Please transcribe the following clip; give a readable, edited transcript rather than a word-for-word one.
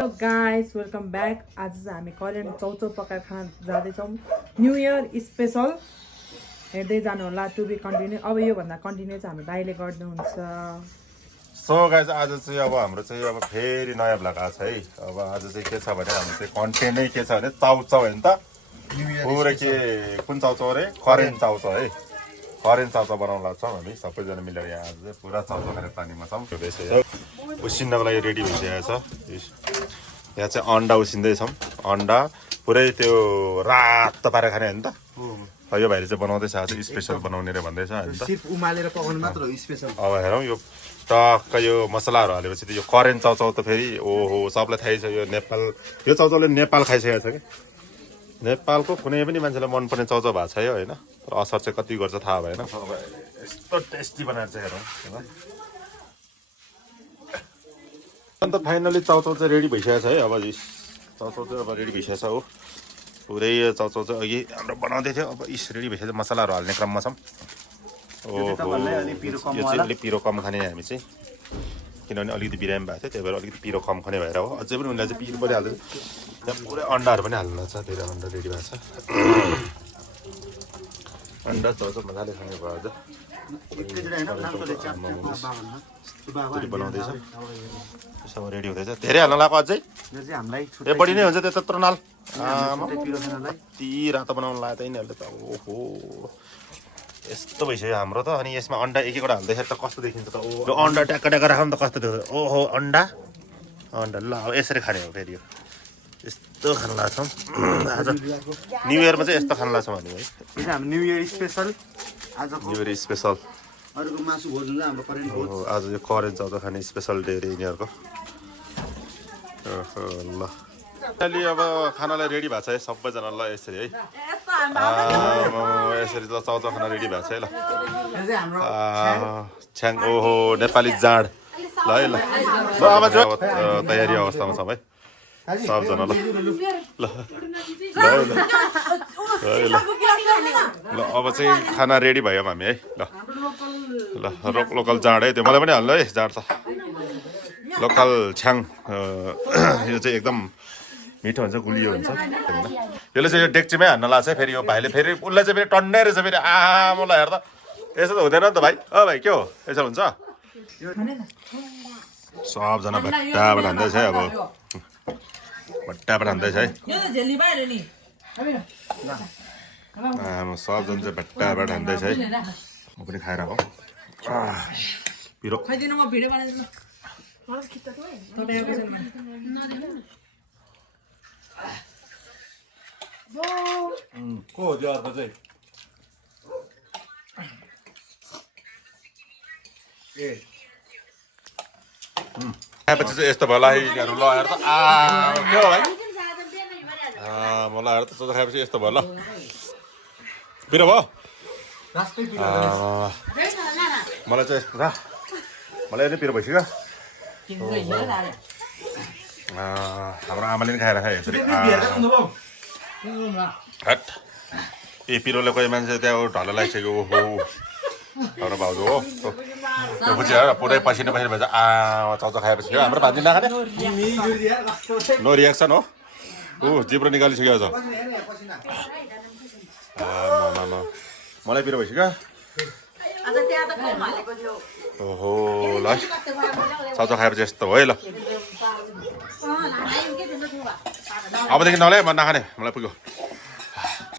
Hello guys welcome back. आज चाहिँ हामी करेन्ट चौचौ पकाएर खान जाँदैछौँ। न्यू इयर स्पेसल हेर्दै जानु होला। To be continued. अब योभन्दा कन्टिन्यू चाहिँ हामी भाइले गर्नुहुन्छ। सो गाइस आज चाहिँ अब हाम्रो चाहिँ अब फेरि नयाँ भ्लग आएको छ है। अब आज चाहिँ के छ भने हाम्रो चाहिँ कन्टेन्ट नै के छ भने चाउचाउ होइन त पुरै के कुन चाउचाउ अरे करेन्ट चाउचाउ है। करेन्ट चाउचाउ बनाउनु लाग्छ हामी सबैजना मिलेर यहाँ आज चाहिँ पुरा चाउचाउ खाने प्लानिङमा छौँ। उसिन्नको लागि रेडी भइसकेको छ। यहाँ चाहिँ अन्डा उसिन्दैछौँ। अन्डा पुरै त्यो रातो पारेर खाने होइन त। यो भाइले चाहिँ बनाउँदैछ आज स्पेसल बनाउने रे भन्दैछ होइन त। सिर्फ उमालेर पकाउनु मात्र हो स्पेसल। अब हेरौँ यो टक्क यो मसलाहरू हालेपछि त यो करेन्ट चाउचाउ त फेरि ओहो सबलाई थाहै छ। यो नेपाल यो चाउचाउले नेपाल खाइसकेको छ कि नेपालको कुनै पनि मान्छेलाई मनपर्ने चाउचाउ भएको छ यो होइन। तर असर चाहिँ कति गर्छ थाहा भएन। अब यस्तो टेस्टी बनाएर चाहिँ हेरौँ होइन। अन्त फाइनली चाउचाउ चाहिँ रेडी भइसकेको छ है। अब चाउचाउ चाहिँ अब रेडी भइसकेको छ हो। पुरै चाउचाउ चाहिँ अघि हाम्रो बनाउँदै थियो। अब रेडी भइसकेको मसलाहरू हाल्ने क्रममा छौँ। ओहो यो चाहिँ अलिक पिरो कम खाने हामी चाहिँ किनभने अलिकति बिरामी भएको थियो त्यही भएर अलिकति पिरो कम खाने भएर हो। अझै पनि उनीहरूले चाहिँ पिरो पनि हाल्दैन। त्यहाँ पुरै अन्डाहरू पनि हाल्नु छ। धेरै अन्डा रेडी भएको छ। अन्डा चाउचाउ मजाले खाने भयो अझ बनाउँदैछ। सब रेडी हुँदैछ। धेरै हाल्न लाग्यो अझै ए बढी नै हुन्छ त्यो त्यत्रो नाल कति रातो बनाउनु लाग्यो त यिनीहरूले त। ओहो यस्तो भइसक्यो हाम्रो त। अनि यसमा अन्डा एक एकवटा हाल्दैछ त कस्तो देखिन्छ त। ओ अन्डा ट्याक्क ट्याक्क राख्नु त कस्तो देख्छ। ओहो अन्डा अन्डा ल अब यसरी खाने हो फेरि। यो यस्तो खान लाग्छौँ आज न्यु इयरमा चाहिँ यस्तो खान लाग्छौँ हामी है। हाम्रो न्यू इयर स्पेसल आज न्यु इयर स्पेसल अरूको मासु भोज हुन्छ हाम्रो करेन्ट भोज। आज यो करेन्ट चाउचाउ खाने स्पेसल डे रे यिनीहरूको। ल अहिले अब खानालाई रेडी भएको छ है सबैजना ल यसरी है। यसरी त चाउचाउ खाना रेडी भएको छ है ल। छ्याङ ओहो नेपाली जाँड ल है ल। ल अब चाहिँ तयारी अवस्थामा छौँ है सबजना ल। ल ल अब चाहिँ खाना रेडी भयौँ हामी है ल। ल लोकल जाँड है त्यो मलाई पनि हाल्नु है जाँड त। लोकल छ्याङ यो चाहिँ एकदम मिठो हुन्छ गुलियो हुन्छ। यसले चाहिँ यो डेक्चीमै हान्न लाग्छ है। फेरि यो भाइले फेरि उसलाई चाहिँ फेरि टन्नै रहेछ फेरि मलाई हेर्दा यसो त हुँदैन नि त भाइ। भाइ के हो यसो हुन्छ। सबजना भट्टाबाट हान्दैछ है। अब भट्टाबाट हान्दैछ है। सबजना चाहिँ भट्टाबाट हान्दैछ है। म पनि खाएर हो पिरो को हो त्यो अर्को चाहिँ खाएपछि चाहिँ यस्तो भयो ल यिनीहरू ल हेर त के हो भाइ मलाई हेर त सोचा खाएपछि यस्तो भयो ल पिरो भयो। मलाई चाहिँ यस्तो मलाई नै पिरो भइसक्यो। हाम्रो आमाले नि खाएर खायो यसरी हट। ए पिरोले कोही मान्छे त्यहाँ ढल्लो लगाइसक्यो। ओहो हाम्रो भाउजू हो त्यो बुझ्यो पुरै पसिना पसिना भएछ। चाउचाउ खाएपछि हाम्रो भान्जी नखाने नो रियाक्सन हो। ऊ जिब्रो निकालिसक्यो छ। मलाई पिरो भइसक्यो। ओहो ल चाउचाउ खाएपछि यस्तो हो है ल। अबदेखि नलै म नखाने मलाई पुग्यो।